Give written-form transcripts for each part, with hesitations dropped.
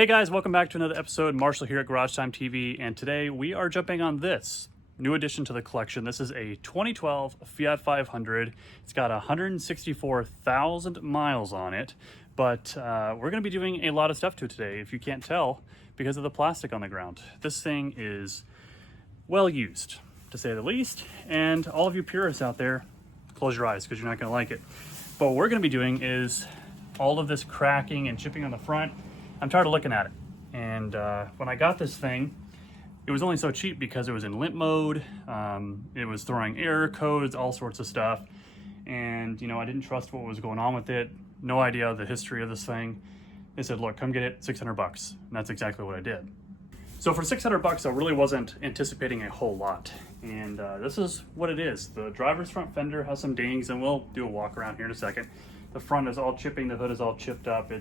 Hey guys, welcome back to another episode. Marshall here at Garage Time TV, and today we are jumping on this new addition to the collection. This is a 2012 Fiat 500. It's got 164,000 miles on it, but we're going to be doing a lot of stuff to it today, if you can't tell, because of the plastic on the ground. This thing is well used, to say the least, and all of you purists out there, close your eyes because you're not going to like it. But what we're going to be doing is all of this cracking and chipping on the front. I'm tired of looking at it. And when I got this thing, it was only so cheap because it was in limp mode. It was throwing error codes, all sorts of stuff. And, you know, I didn't trust what was going on with it. No idea the history of this thing. They said, look, come get it, 600 bucks. And that's exactly what I did. So for 600 bucks, I really wasn't anticipating a whole lot. And this is what it is. The driver's front fender has some dings, and we'll do a walk around here in a second. The front is all chipping, the hood is all chipped up.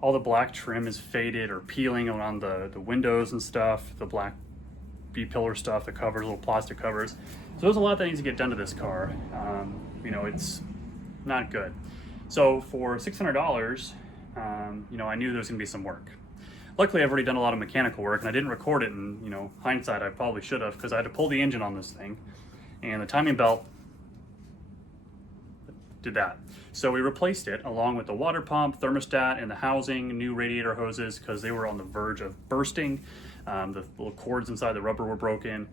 All the black trim is faded or peeling around the windows and stuff, the black B-pillar stuff, the covers, little plastic covers. So there's a lot that needs to get done to this car. You know, it's not good. So for $600, you know, I knew there was gonna be some work. Luckily, I've already done a lot of mechanical work and I didn't record it, and, you know, hindsight, I probably should have, because I had to pull the engine on this thing, and the timing belt did that. So we replaced it along with the water pump, thermostat, and the housing, new radiator hoses because they were on the verge of bursting. The little cords inside the rubber were broken.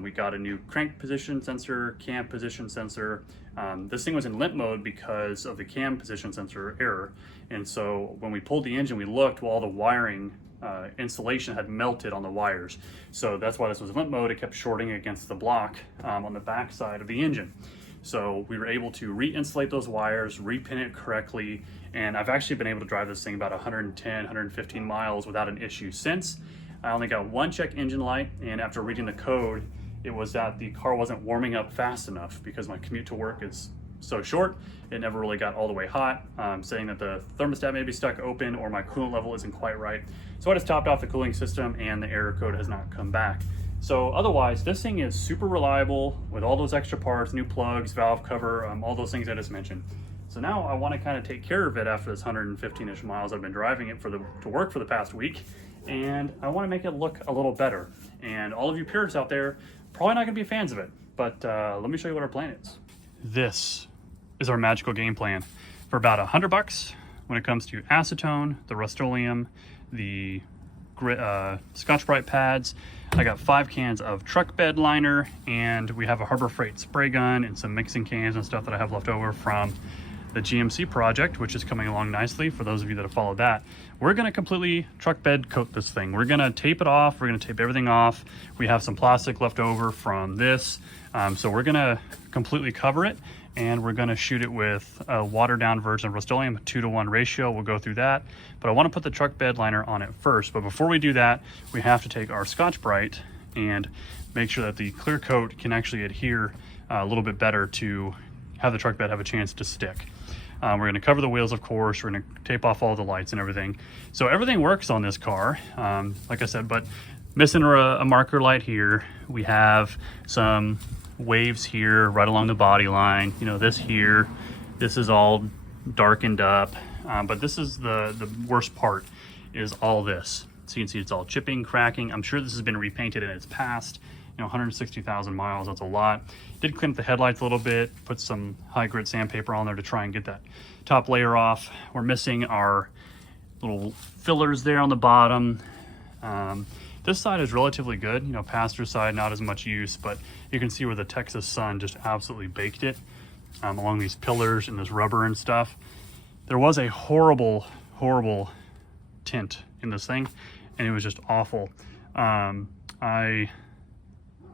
We got a new crank position sensor, cam position sensor. This thing was in limp mode because of the cam position sensor error. And so when we pulled the engine, we looked, well, all the wiring insulation had melted on the wires. So that's why this was limp mode. It kept shorting against the block on the back side of the engine. So we were able to re-insulate those wires, repin it correctly, and I've actually been able to drive this thing about 110, 115 miles without an issue since. I only got one check engine light, and after reading the code, it was that the car wasn't warming up fast enough because my commute to work is so short. It never really got all the way hot, saying that the thermostat may be stuck open or my coolant level isn't quite right. So I just topped off the cooling system and the error code has not come back. So otherwise, this thing is super reliable with all those extra parts, new plugs, valve cover, all those things I just mentioned. So now I want to kind of take care of it after this 115-ish miles I've been driving it to work for the past week, and I want to make it look a little better. And all of you purists out there probably not going to be fans of it, but let me show you what our plan is. This is our magical game plan for about 100 bucks when it comes to acetone, the Rustoleum, the Scotch-Brite pads. I got 5 cans of truck bed liner, and we have a Harbor Freight spray gun and some mixing cans and stuff that I have left over from the GMC project, which is coming along nicely for those of you that have followed that. We're going to completely truck bed coat this thing. We're going to tape it off. We're going to tape everything off. We have some plastic left over from this. So we're going to completely cover it, and we're going to shoot it with a watered down version of Rustoleum, 2-to-1 ratio. We'll go through that, but I want to put the truck bed liner on it first. But before we do that, we have to take our Scotch-Brite and make sure that the clear coat can actually adhere a little bit better to have the truck bed have a chance to stick. We're going to cover the wheels, of course. We're going to tape off all the lights and everything. So everything works on this car, like I said, but missing a marker light here. We have some waves here right along the body line. You know, this here, this is all darkened up, but this is the worst part, is all this. So you can see it's all chipping, cracking. I'm sure this has been repainted in its past. You know, 160,000 miles, that's a lot. Did clean up the headlights a little bit, put some high grit sandpaper on there to try and get that top layer off. We're missing our little fillers there on the bottom. This side is relatively good, you know, passenger side, not as much use, but you can see where the Texas sun just absolutely baked it along these pillars and this rubber and stuff. There was a horrible, horrible tint in this thing, and it was just awful. I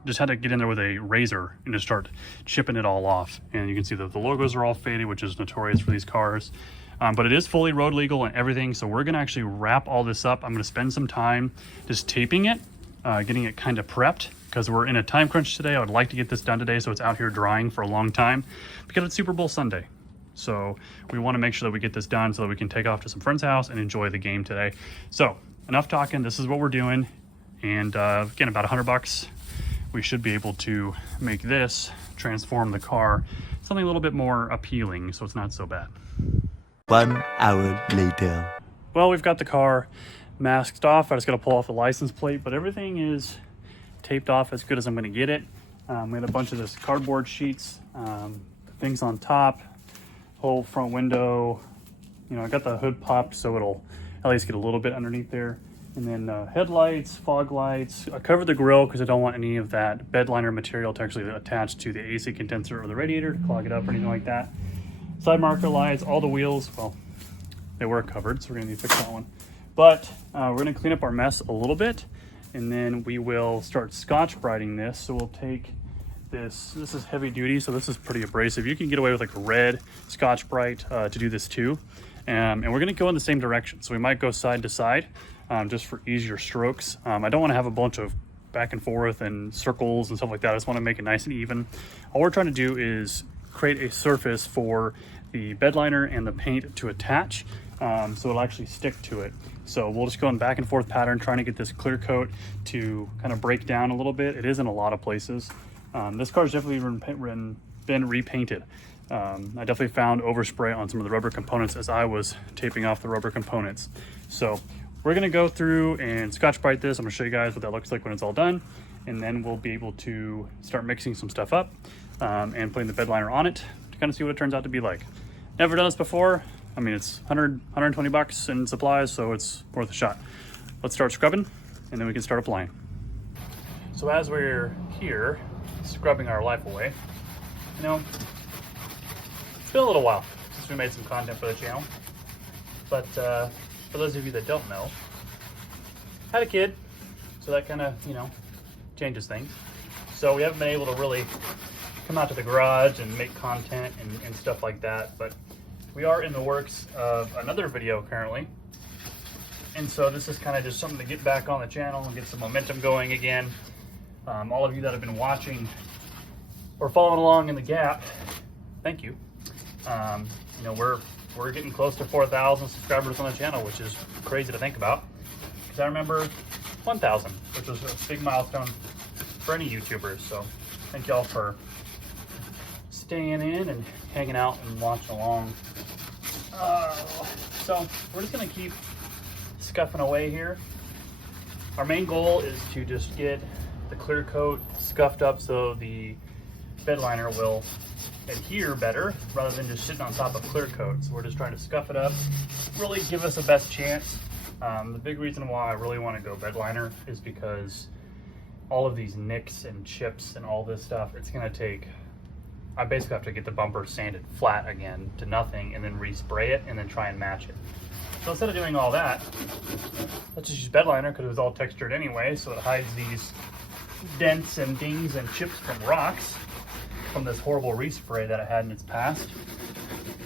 just had to get in there with a razor and just start chipping it all off. And you can see that the logos are all faded, which is notorious for these cars. But it is fully road legal and everything, so we're gonna actually wrap all this up. I'm gonna spend some time just taping it, getting it kind of prepped, because we're in a time crunch today. I would like to get this done today so it's out here drying for a long time, because it's Super Bowl Sunday. So we wanna make sure that we get this done so that we can take off to some friend's house and enjoy the game today. So enough talking, this is what we're doing. And again, about 100 bucks, we should be able to make this transform the car something a little bit more appealing, so it's not so bad. 1 hour later. Well, we've got the car masked off. I just got to pull off the license plate, but everything is taped off as good as I'm going to get it. We had a bunch of this cardboard sheets, things on top, whole front window. You know, I got the hood popped so it'll at least get a little bit underneath there. And then headlights, fog lights. I covered the grill because I don't want any of that bedliner material to actually attach to the AC condenser or the radiator to clog it up or anything like that. Side marker lights, all the wheels, well, they were covered, so we're gonna need to fix that one. But we're gonna clean up our mess a little bit, and then we will start Scotch brighting this. So we'll take this is heavy duty, so this is pretty abrasive. You can get away with like a red Scotch Brite to do this too. And we're gonna go in the same direction. So we might go side to side just for easier strokes. I don't wanna have a bunch of back and forth and circles and stuff like that. I just wanna make it nice and even. All we're trying to do is create a surface for the bed liner and the paint to attach, so it'll actually stick to it. So we'll just go in back and forth pattern, trying to get this clear coat to kind of break down a little bit. It is in a lot of places. This car's definitely been repainted. I definitely found overspray on some of the rubber components as I was taping off the rubber components. So we're gonna go through and Scotch Brite this. I'm gonna show you guys what that looks like when it's all done. And then we'll be able to start mixing some stuff up and putting the bed liner on it to kind of see what it turns out to be like. Never done this before. I mean, it's 120 bucks in supplies, so it's worth a shot. Let's start scrubbing and then we can start applying. So as we're here, scrubbing our life away, you know, it's been a little while since we made some content for the channel. But for those of you that don't know, I had a kid, so that kind of, you know, changes things. So we haven't been able to really come out to the garage and make content and stuff like that, but we are in the works of another video currently. And so this is kind of just something to get back on the channel and get some momentum going again. All of you that have been watching or following along in the gap, thank you. You know, we're getting close to 4,000 subscribers on the channel, which is crazy to think about. Because I remember 1,000, which was a big milestone for any YouTubers. So thank y'all for staying in and hanging out and watching along. So we're just gonna keep scuffing away here. Our main goal is to just get the clear coat scuffed up so the bed liner will adhere better rather than just sitting on top of clear coat. So we're just trying to scuff it up, really give us the best chance. The big reason why I really want to go bed liner is because all of these nicks and chips and all this stuff, it's going to take, I basically have to get the bumper sanded flat again to nothing and then respray it and then try and match it. So instead of doing all that, let's just use bed liner because it was all textured anyway, so it hides these dents and dings and chips from rocks from this horrible respray that it had in its past.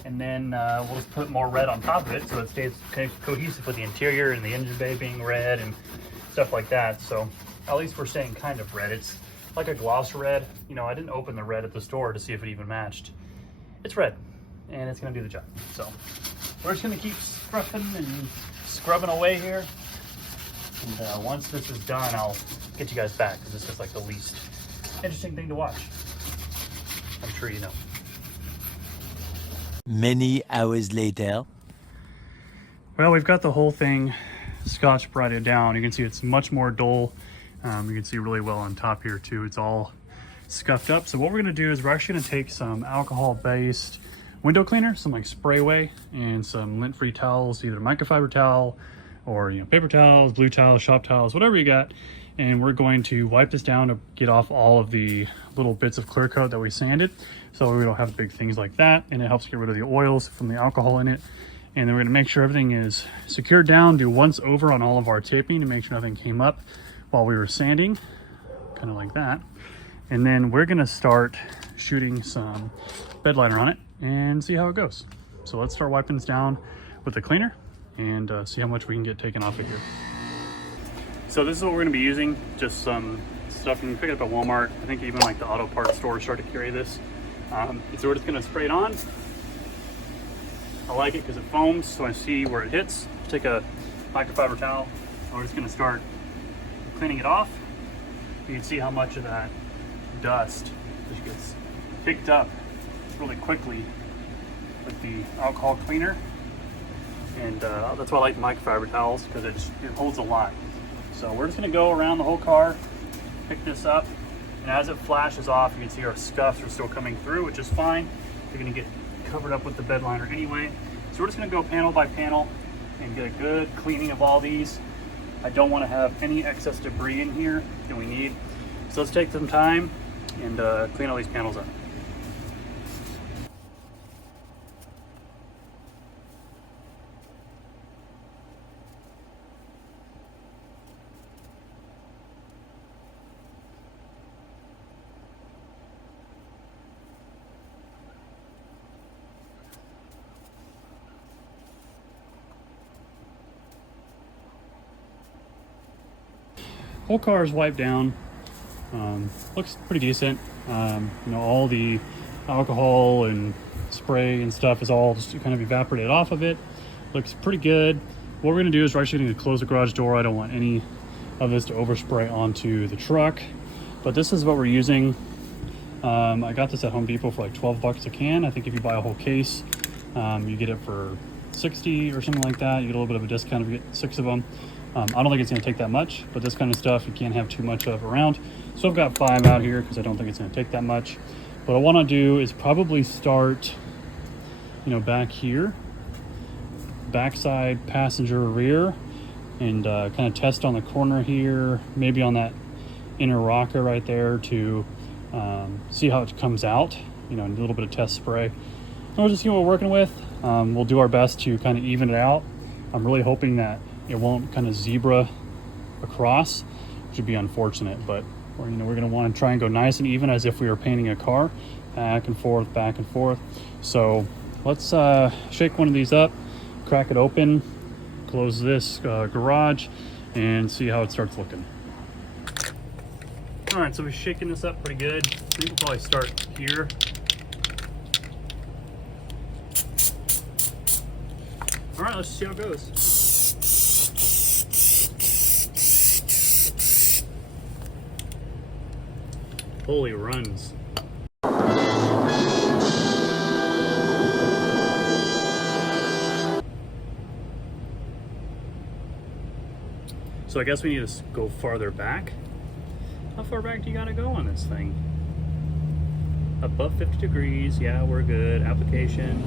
And then we'll just put more red on top of it so it stays cohesive with the interior and the engine bay being red and stuff like that. So at least we're staying kind of red. It's like a gloss red. You know, I didn't open the red at the store to see if it even matched. It's red and it's gonna do the job. So we're just gonna keep scruffing and scrubbing away here. And once this is done, I'll get you guys back because this is like the least interesting thing to watch. I'm sure you know. Many hours later. Well, we've got the whole thing Scotch Brited down. You can see it's much more dull. You can see really well on top here too. It's all scuffed up. So what we're gonna do is we're actually gonna take some alcohol-based window cleaner, some like Sprayway, and some lint-free towels, either microfiber towel or, you know, paper towels, blue towels, shop towels, whatever you got. And we're going to wipe this down to get off all of the little bits of clear coat that we sanded, so we don't have big things like that. And it helps get rid of the oils from the alcohol in it. And then we're gonna make sure everything is secured down, do once over on all of our taping to make sure nothing came up while we were sanding, kind of like that. And then we're gonna start shooting some bed liner on it and see how it goes. So let's start wiping this down with the cleaner and see how much we can get taken off of here. So this is what we're gonna be using, just some stuff you can pick it up at Walmart. I think even like the auto parts stores start to carry this. So we're just gonna spray it on. I like it because it foams, so I see where it hits. Take a microfiber towel, and we're just gonna start cleaning it off. You can see how much of that dust just gets picked up really quickly with the alcohol cleaner. And that's why I like the microfiber towels, because it holds a lot. So we're just gonna go around the whole car, pick this up, and as it flashes off, you can see our scuffs are still coming through, which is fine. They're gonna get covered up with the bed liner anyway. So we're just gonna go panel by panel and get a good cleaning of all these. I don't wanna have any excess debris in here that we need. So let's take some time and clean all these panels up. Whole car is wiped down. Looks pretty decent. You know, all the alcohol and spray and stuff is all just kind of evaporated off of it. Looks pretty good. What we're gonna do is we're actually gonna close the garage door. I don't want any of this to overspray onto the truck, but this is what we're using. I got this at Home Depot for like 12 bucks a can. I think if you buy a whole case, you get it for 60 or something like that. You get a little bit of a discount if you get 6 of them. I don't think it's going to take that much, but this kind of stuff you can't have too much of around. So I've got 5 out here because I don't think it's going to take that much. What I want to do is probably start, you know, back here, backside passenger rear, and kind of test on the corner here, maybe on that inner rocker right there to see how it comes out, you know, a little bit of test spray. And we'll just see what we're working with. We'll do our best to kind of even it out. I'm really hoping that it won't kind of zebra across, which would be unfortunate, but you know, we're going to want to try and go nice and even as if we were painting a car, back and forth, back and forth. So let's shake one of these up, crack it open, close this garage, and see how it starts looking. All right, so we're shaking this up pretty good. I think we'll probably start here. All right, let's see how it goes. Holy runs. So I guess we need to go farther back. How far back do you gotta go on this thing? Above 50 degrees, yeah, we're good. Application,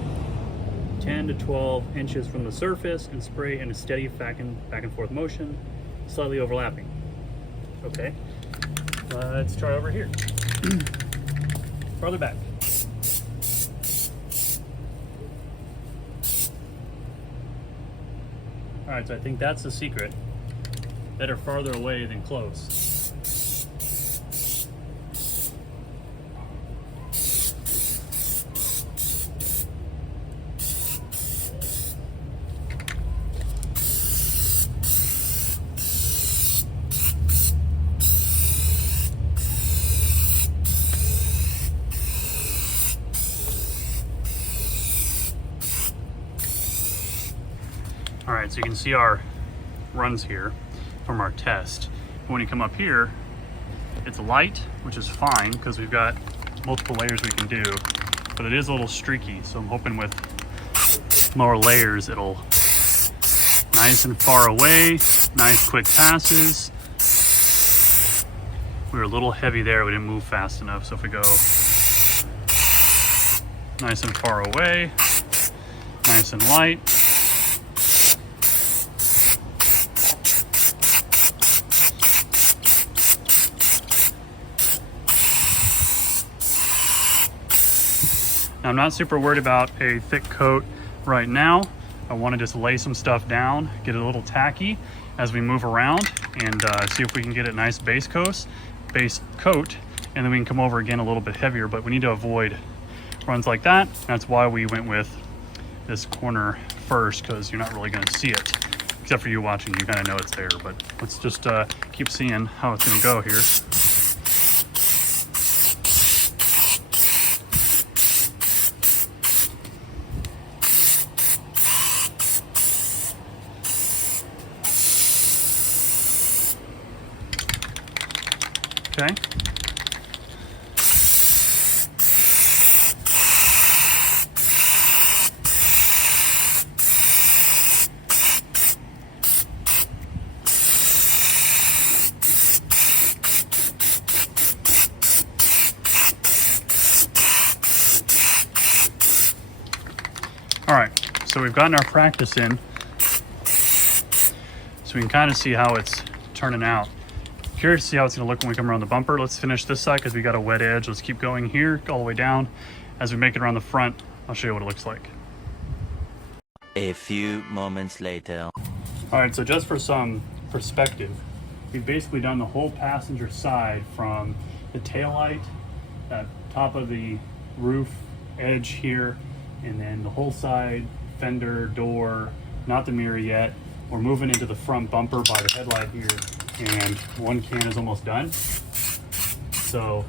10 to 12 inches from the surface, and spray in a steady back and forth motion, slightly overlapping. Okay, let's try over here. Farther back. All right, so I think that's the secret. Better farther away than close. All right, so you can see our runs here from our test. When you come up here, it's light, which is fine because we've got multiple layers we can do, but it is a little streaky. So I'm hoping with more layers, it'll nice and far away, nice quick passes. We were a little heavy there, we didn't move fast enough. So if we go nice and far away, nice and light. Now, I'm not super worried about a thick coat right now. I want to just lay some stuff down, get it a little tacky as we move around, and see if we can get a nice base coat, and then we can come over again a little bit heavier, but we need to avoid runs like that. That's why we went with this corner first, because you're not really going to see it. Except for you watching, you kind of know it's there, but let's just keep seeing how it's going to go here. Okay. So we've gotten our practice in, so we can kind of see how it's turning out. Curious to see how it's gonna look when we come around the bumper. Let's finish this side because we got a wet edge. Let's keep going here, all the way down. As we make it around the front, I'll show you what it looks like. A few moments later. All right, so just for some perspective, we've basically done the whole passenger side from the taillight, that top of the roof edge here, and then the whole side, fender, door, not the mirror yet. We're moving into the front bumper by the headlight here, and one can is almost done. So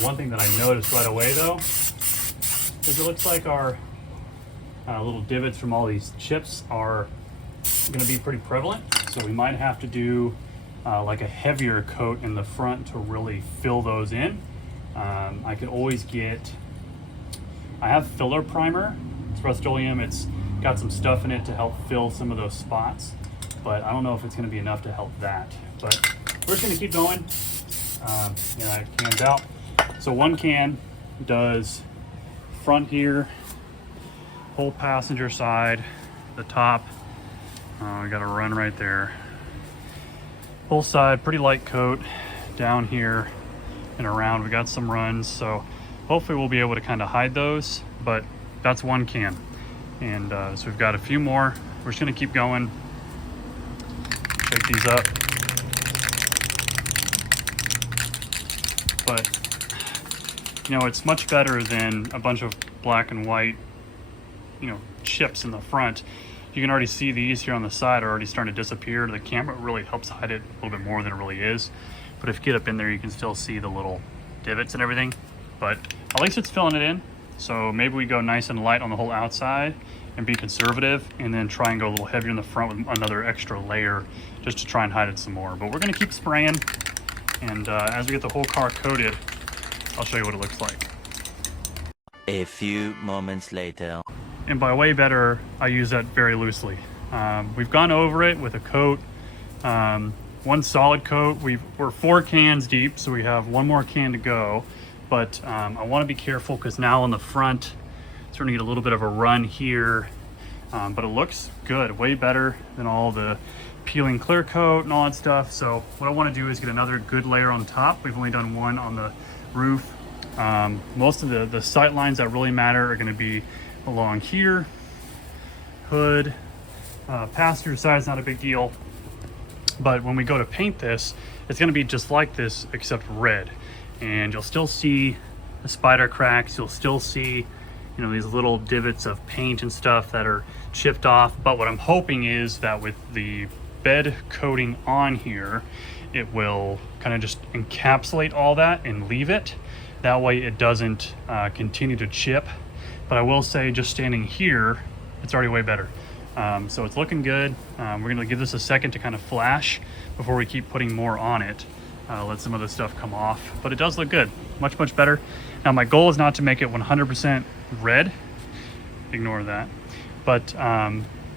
one thing that I noticed right away though, is it looks like our little divots from all these chips are going to be pretty prevalent. So we might have to do like a heavier coat in the front to really fill those in. I could always get, I have filler primer. It's Rustoleum. It's got some stuff in it to help fill some of those spots, but I don't know if it's going to be enough to help that. But we're just going to keep going. Yeah, it cans out. So one can does front here, whole passenger side, the top. We got a run right there. Whole side, pretty light coat down here and around. We got some runs, so hopefully we'll be able to kind of hide those, but that's one can. And so we've got a few more. We're just gonna keep going. Shake these up. But, you know, it's much better than a bunch of black and white, you know, chips in the front. You can already see these here on the side are already starting to disappear. The camera really helps hide it a little bit more than it really is. But if you get up in there, you can still see the little divots and everything. But at least it's filling it in. So maybe we go nice and light on the whole outside and be conservative, and then try and go a little heavier in the front with another extra layer just to try and hide it some more. But we're gonna keep spraying. And as we get the whole car coated, I'll show you what it looks like. A few moments later. And by way better, I use that very loosely. We've gone over it with a coat, one solid coat. We're 4 cans deep, so we have one more can to go. But I want to be careful because now on the front, it's starting to get a little bit of a run here. But it looks good, way better than all the peeling clear coat and all that stuff. So what I want to do is get another good layer on top. We've only done one on the roof. Most of the sight lines that really matter are going to be along here, hood, passenger side is not a big deal. But when we go to paint this, it's going to be just like this except red, and you'll still see the spider cracks. You'll still see, you know, these little divots of paint and stuff that are chipped off. But what I'm hoping is that with the bed coating on here, it will kind of just encapsulate all that and leave it. That way it doesn't continue to chip. But I will say, just standing here, it's already way better. So it's looking good. We're gonna give this a second to kind of flash before we keep putting more on it. Let some of the stuff come off, but it does look good. Much, much better. Now my goal is not to make it 100% red. Ignore that. But,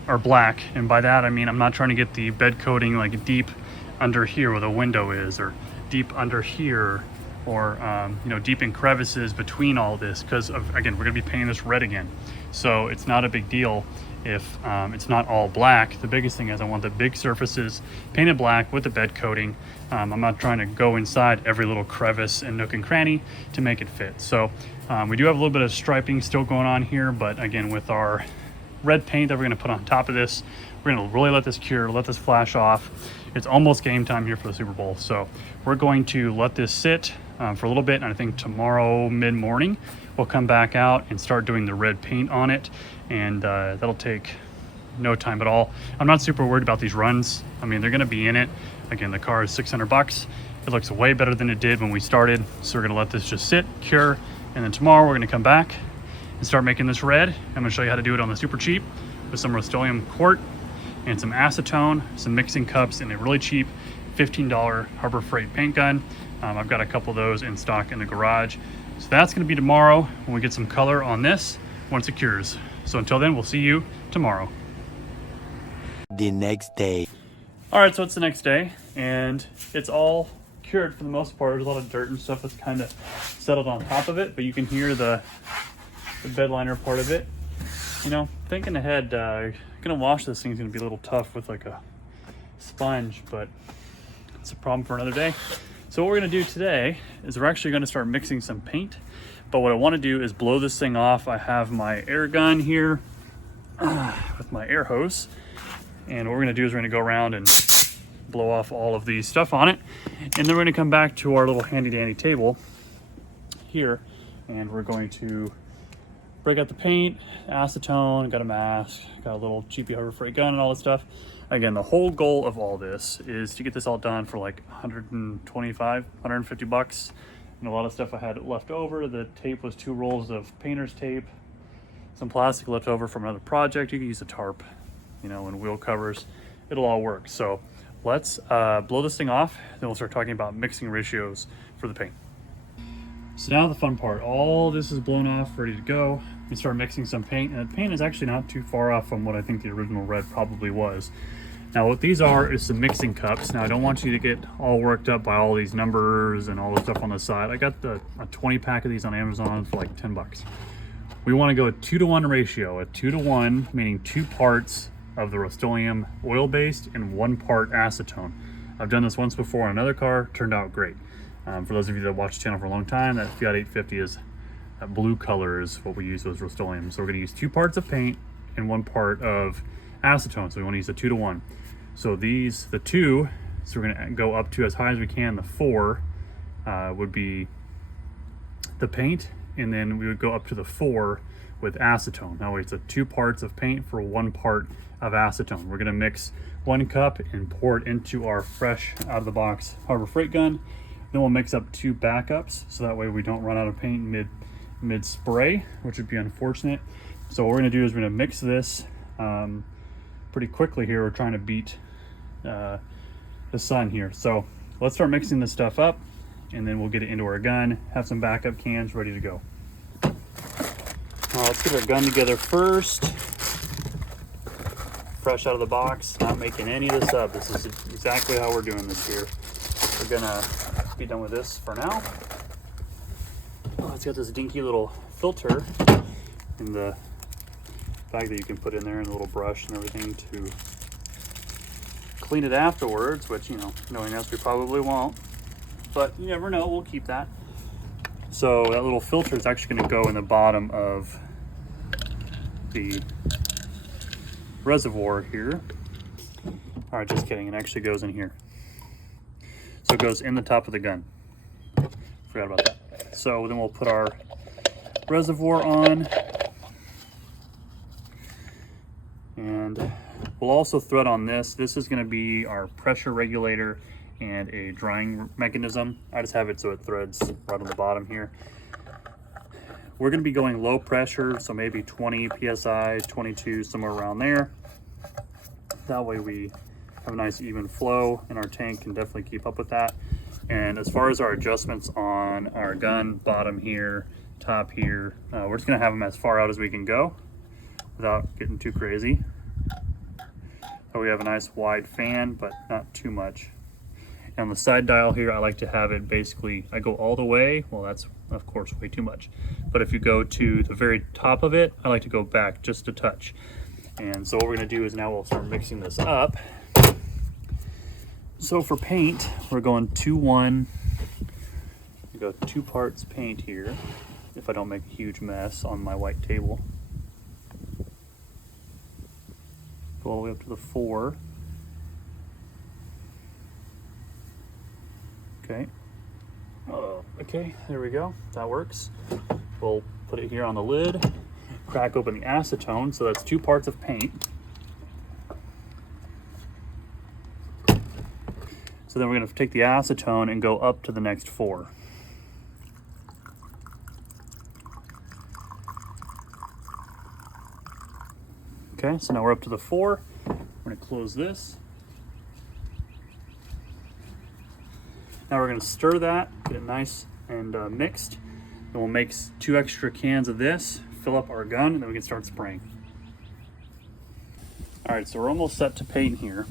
or black. And by that, I mean, I'm not trying to get the bed coating like deep under here where the window is, or deep under here, or you know, deep in crevices between all this, because again, we're gonna be painting this red again. So it's not a big deal if it's not all black. The biggest thing is I want the big surfaces painted black with the bed coating. I'm not trying to go inside every little crevice and nook and cranny to make it fit. So we do have a little bit of striping still going on here, but again, with our red paint that we're gonna put on top of this, we're gonna really let this cure, let this flash off. It's almost game time here for the Super Bowl. So we're going to let this sit for a little bit, and I think tomorrow mid-morning we'll come back out and start doing the red paint on it, and that'll take no time at all. I'm not super worried about these runs. I mean, they're gonna be in it. Again, the car is $600. It looks way better than it did when we started, so we're gonna let this just sit, cure, and then tomorrow we're gonna come back and start making this red. I'm gonna show you how to do it on the super cheap with some Rustoleum quart and some acetone, some mixing cups, and a really cheap $15 Harbor Freight paint gun. I've got a couple of those in stock in the garage. So that's gonna be tomorrow when we get some color on this once it cures. So until then, we'll see you tomorrow. The next day. All right, so it's the next day, and it's all cured for the most part. There's a lot of dirt and stuff that's kind of settled on top of it, but you can hear the bed liner part of it. You know, thinking ahead, gonna wash this thing's gonna be a little tough with like a sponge, but it's a problem for another day. So what we're gonna do today is we're actually gonna start mixing some paint. But what I wanna do is blow this thing off. I have my air gun here with my air hose. And what we're gonna do is we're gonna go around and blow off all of the stuff on it. And then we're gonna come back to our little handy dandy table here. And we're going to break out the paint, acetone, got a mask, got a little cheapy Harbor Freight gun and all this stuff. Again, the whole goal of all this is to get this all done for like 125, 150 bucks. And a lot of stuff I had left over. The tape was 2 rolls of painter's tape, some plastic left over from another project. You can use a tarp, you know, and wheel covers. It'll all work. So let's blow this thing off. Then we'll start talking about mixing ratios for the paint. So now the fun part, all this is blown off, ready to go. We start mixing some paint, and the paint is actually not too far off from what I think the original red probably was. Now what these are is some mixing cups. Now I don't want you to get all worked up by all these numbers and all the stuff on the side. I got a 20 pack of these on Amazon for like 10 bucks. We want to go a 2-to-1 ratio, a 2-to-1, meaning 2 parts of the Rustoleum oil-based and 1 part acetone. I've done this once before on another car, turned out great. For those of you that watch the channel for a long time, that Fiat 850 is blue color is what we use with Rustoleum. So we're gonna use 2 parts of paint and 1 part of acetone. So we wanna use a 2-to-1. So these, the 2, so we're gonna go up to as high as we can. The 4 would be the paint, and then we would go up to the 4 with acetone. That way it's 2 parts of paint for 1 part of acetone. We're gonna mix 1 cup and pour it into our fresh out of the box Harbor Freight gun. Then we'll mix up 2 backups, so that way we don't run out of paint mid spray, which would be unfortunate. So what we're gonna do is we're gonna mix this pretty quickly here. We're trying to beat the sun here. So let's start mixing this stuff up, and then we'll get it into our gun, have some backup cans ready to go. Let's get our gun together first. Fresh out of the box, not making any of this up. This is exactly how we're doing this here. We're gonna be done with this for now. Oh, it's got this dinky little filter in the bag that you can put in there, and a little brush and everything to clean it afterwards, which, you know, knowing us, we probably won't, but you never know, we'll keep that. So that little filter is actually going to go in the bottom of the reservoir here. All right, just kidding, it actually goes in here. So it goes in the top of the gun. Forgot about that. So then we'll put our reservoir on, and we'll also thread on this. This is going to be our pressure regulator and a drying mechanism. I just have it so it threads right on the bottom here. We're going to be going low pressure, so maybe 20 psi, 22, somewhere around there. That way we have a nice even flow, and our tank can definitely keep up with that. And as far as our adjustments on our gun, bottom here, top here, we're just going to have them as far out as we can go without getting too crazy. So we have a nice wide fan, but not too much. And on the side dial here, I like to have it basically, I go all the way. Well, that's of course way too much. But if you go to the very top of it, I like to go back just a touch. And so what we're gonna do is now we'll start mixing this up. So for paint, we're going 2-1. We go 2 parts paint here, if I don't make a huge mess on my white table. Go all the way up to the 4. Okay. Okay, there we go. That works. We'll put it here on the lid, crack open the acetone, so that's 2 parts of paint. So then we're going to take the acetone and go up to the next 4. Okay, so now we're up to the 4. We're going to close this. Now we're going to stir that, get it nice and mixed. Then we'll make 2 extra cans of this, fill up our gun, and then we can start spraying. All right, so we're almost set to paint here.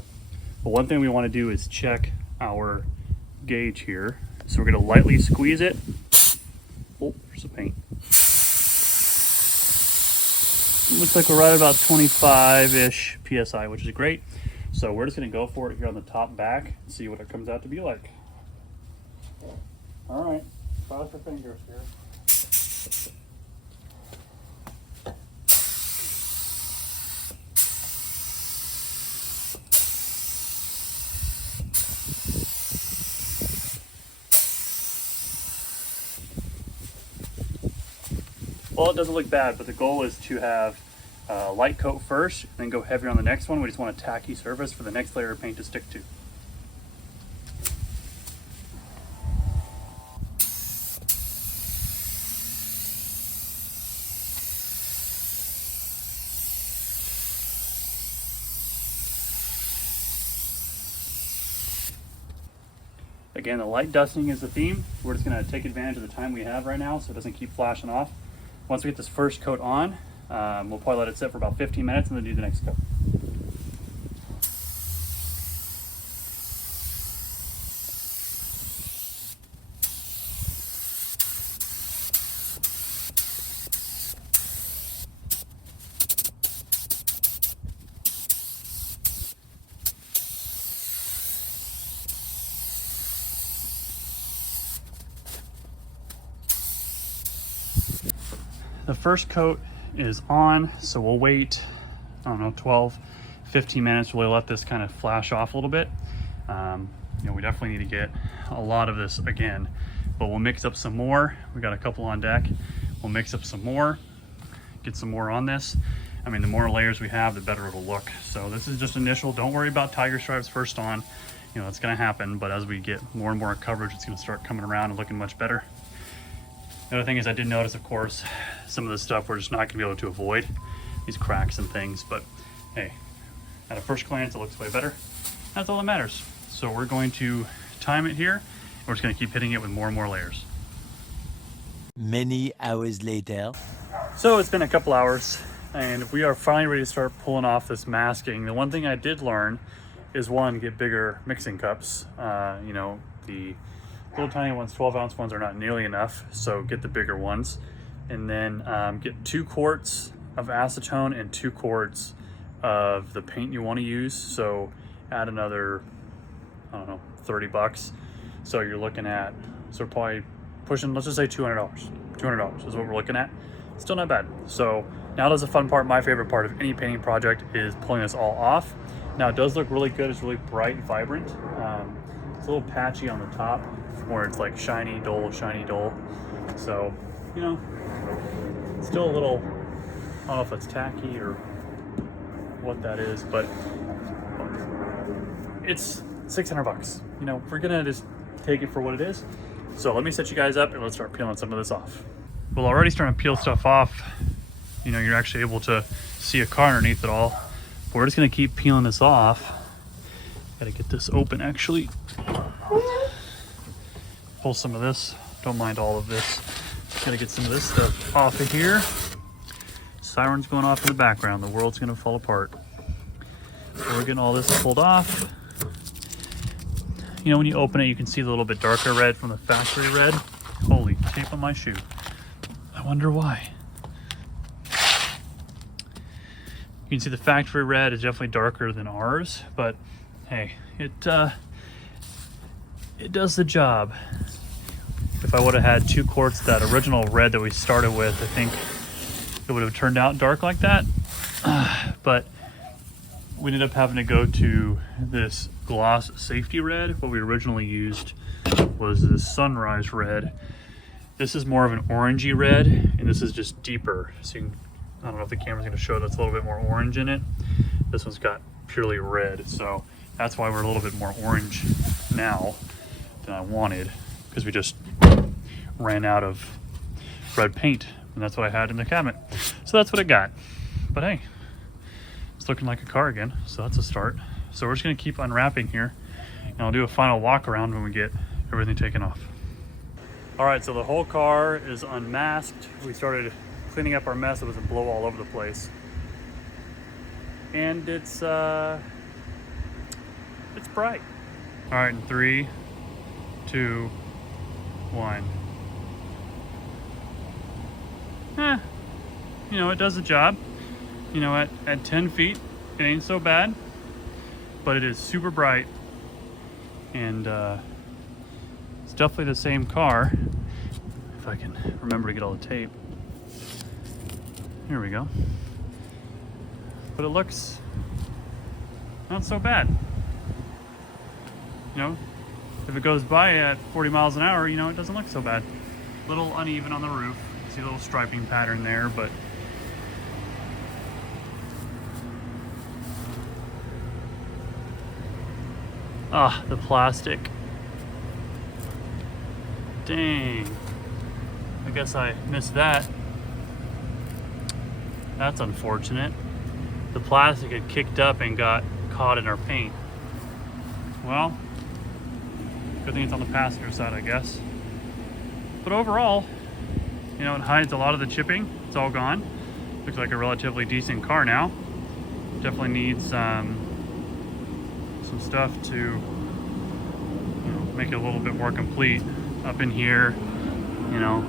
But one thing we want to do is check our gauge here. So we're going to lightly squeeze it. Oh, there's some paint. Looks like we're right about 25-ish PSI, which is great. So we're just gonna go for it here on the top back and see what it comes out to be like. All right, cross your fingers here. Well, it doesn't look bad, but the goal is to have a light coat first, and then go heavier on the next one. We just want a tacky surface for the next layer of paint to stick to. Again, the light dusting is the theme. We're just gonna take advantage of the time we have right now so it doesn't keep flashing off. Once we get this first coat on, we'll probably let it sit for about 15 minutes and then do the next coat. The first coat is on, so we'll wait, I don't know, 12, 15 minutes. Really let this kind of flash off a little bit. We definitely need to get a lot of this again, but we'll mix up some more. We got a couple on deck. We'll mix up some more, get some more on this. I mean, the more layers we have, the better it'll look. So this is just initial. Don't worry about tiger stripes first on. It's gonna happen, but as we get more and more coverage, it's gonna start coming around and looking much better. The other thing is I did notice, of course, some of this stuff we're just not gonna be able to avoid, these cracks and things, but hey, at a first glance, it looks way better. That's all that matters. So we're going to time it here, and we're just gonna keep hitting it with more and more layers. Many hours later. So it's been a couple hours, and we are finally ready to start pulling off this masking. The one thing I did learn is, one, get bigger mixing cups. The little tiny ones, 12-ounce ones, are not nearly enough, so get the bigger ones. And then get 2 quarts of acetone and 2 quarts of the paint you want to use. So add another, I don't know, $30. So you're looking at, so probably pushing, let's just say $200. $200 is what we're looking at. Still not bad. So now does the fun part. My favorite part of any painting project is pulling this all off. Now it does look really good. It's really bright and vibrant. It's a little patchy on the top where it's like shiny, dull, shiny, dull. So, still a little, I don't know if it's tacky or what that is, but it's $600. We're gonna just take it for what it is. So let me set you guys up and let's start peeling some of this off. Well, already starting to peel stuff off, you're actually able to see a car underneath it all. But we're just gonna keep peeling this off. Gotta get this open actually. Pull some of this, don't mind all of this. Gotta get some of this stuff off of here. Siren's going off in the background, the world's gonna fall apart. So we're getting all this pulled off. When you open it, you can see the little bit darker red from the factory red. Holy, tape on my shoe. I wonder why. You can see the factory red is definitely darker than ours, but hey, it does the job. If I would have had 2 quarts of that original red that we started with, I think it would have turned out dark like that. But we ended up having to go to this gloss safety red. What we originally used was this sunrise red. This is more of an orangey red, and this is just deeper. So I don't know if the camera's gonna show that's a little bit more orange in it. This one's got purely red, so that's why we're a little bit more orange now than I wanted, because we just ran out of red paint, and that's what I had in the cabinet. So that's what I got. But hey, it's looking like a car again, so that's a start. So we're just gonna keep unwrapping here, and I'll do a final walk around when we get everything taken off. All right, so the whole car is unmasked. We started cleaning up our mess. It was a blow all over the place. And it's bright. All right, in 3, 2, 1. It does the job. you know, at 10 feet, it ain't so bad, but it is super bright. And it's definitely the same car. If I can remember to get all the tape. Here we go. But it looks not so bad. You know, if it goes by at 40 miles an hour, you know, it doesn't look so bad. A little uneven on the roof. See a little striping pattern there, but the plastic. Dang. I guess I missed that. That's unfortunate. The plastic had kicked up and got caught in our paint. Well, good thing it's on the passenger side, I guess. But overall, you know, it hides a lot of the chipping. It's all gone. Looks like a relatively decent car now. Definitely needs some stuff to, you know, make it a little bit more complete. Up in here, you know,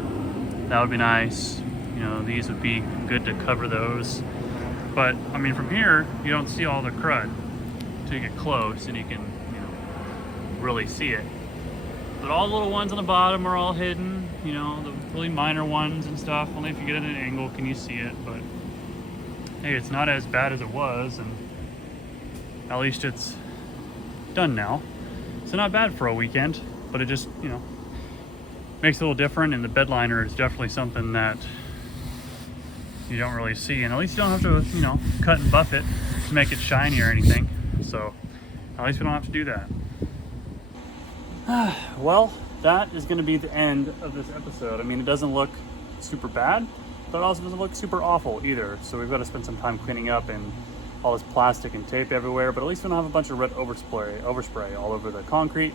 that would be nice. You know, these would be good to cover those. But I mean, from here, you don't see all the crud until you get close and you can, you know, really see it. But all the little ones on the bottom are all hidden, you know, the really minor ones and stuff. Only if you get at an angle can you see it. But hey, it's not as bad as it was, and at least it's done now. So not bad for a weekend, but it just, you know, makes it a little different. And the bedliner is definitely something that you don't really see, and at least you don't have to, you know, cut and buff it to make it shiny or anything. So at least we don't have to do that. Well, that is going to be the end of this episode. I mean, it doesn't look super bad, but it also doesn't look super awful either. So we've got to spend some time cleaning up and all this plastic and tape everywhere, but at least we don't have a bunch of red overspray all over the concrete.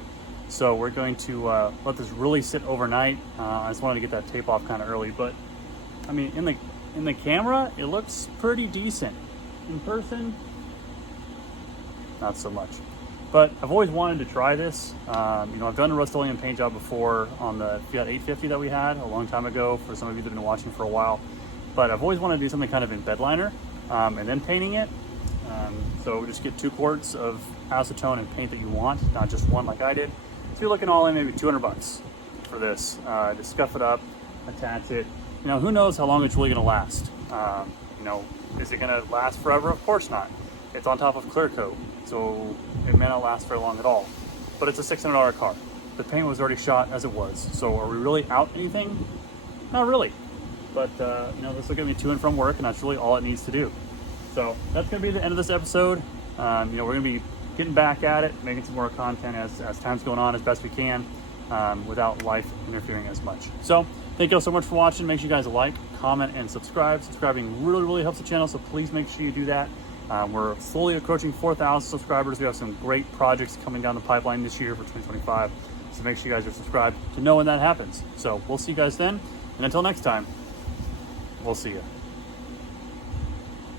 So we're going to let this really sit overnight. I just wanted to get that tape off kind of early, but I mean, in the camera, it looks pretty decent. In person, not so much. But I've always wanted to try this. You know, I've done a Rustoleum paint job before on the Fiat 850 that we had a long time ago, for some of you that have been watching for a while. But I've always wanted to do something kind of in bedliner and then painting it. So just get 2 quarts of acetone and paint that you want, not just one like I did. So you're looking all in maybe $200 for this. To scuff it up, attach it. You know, who knows how long it's really gonna last. You know, is it gonna last forever? Of course not. It's on top of clear coat, so it may not last very long at all. But it's a $600 car. The paint was already shot as it was. So are we really out anything? Not really. But you know, this will get me to and from work, and that's really all it needs to do. So that's gonna be the end of this episode. You know, we're gonna be getting back at it, making some more content as time's going on as best we can, without life interfering as much. So thank you all so much for watching. Make sure you guys like, comment, and subscribe. Subscribing really helps the channel, so please make sure you do that. We're slowly approaching 4,000 subscribers. We have some great projects coming down the pipeline this year for 2025. So make sure you guys are subscribed to know when that happens. So we'll see you guys then. And until next time, we'll see you.